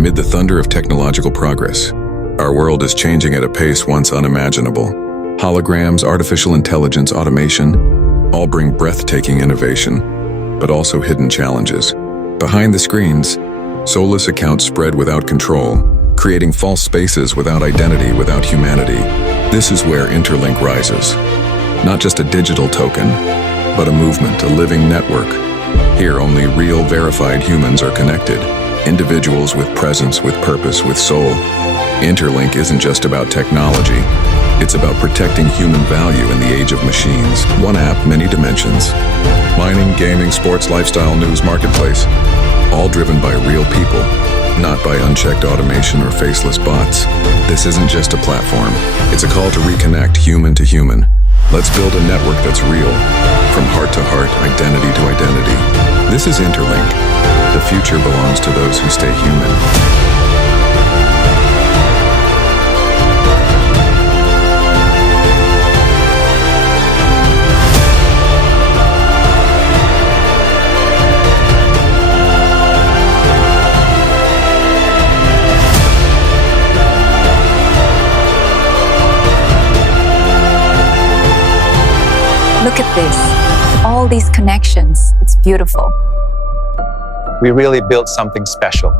Amid the thunder of technological progress, our world is changing at a pace once unimaginable. Holograms, artificial intelligence, automation, all bring breathtaking innovation, but also hidden challenges. Behind the screens, soulless accounts spread without control, creating false spaces without identity, without humanity. This is where Interlink rises. Not just a digital token, but a movement, a living network. Here, only real, verified humans are connected. Individuals with presence, with purpose, with soul. Interlink isn't just about technology. It's about protecting human value in the age of machines. One app, many dimensions. Mining, gaming, sports, lifestyle, news, marketplace. All driven by real people, not by unchecked automation or faceless bots. This isn't just a platform. It's a call to reconnect human to human. Let's build a network that's real, from heart to heart, identity to identity. This is Interlink. The future belongs to those who stay human. Look at this, all these connections, it's beautiful. We really built something special.